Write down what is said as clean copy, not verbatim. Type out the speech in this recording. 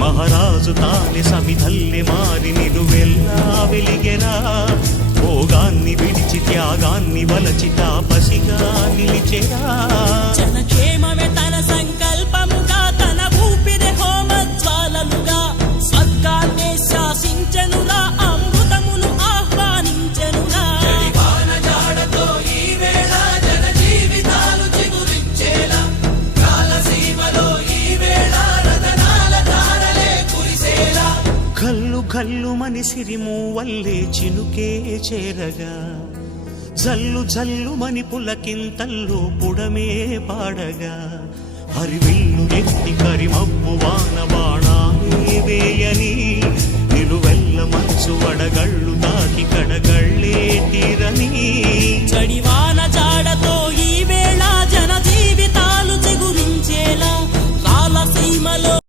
మహారాజు తానే సమిధల్లె మారి నిలువెల్లా వెలిగెరా. భోగాన్ని విడిచి త్యాగాన్ని వలచి తాపసిగా నిలిచెరా. జనక్షేమమే తన సంకల్పముగా, తన ఊపిరి హోమజ్వాలలుగా, స్వర్గాన్నే శాసించెనురా, అమృతమును ఆహ్వానించెనురా. కల్లు కల్లు మని సిరిమూవల్లే చినుకే చేరగా, జల్లు జల్లు మని పులకింతల్లు పుడమే పాడగా, హరివిల్లు ఎత్తి కరిమబ్బు వాన బాణాలే వేయని, నిలువెల్ల మంచు వడగళ్ళు తాకి కడగ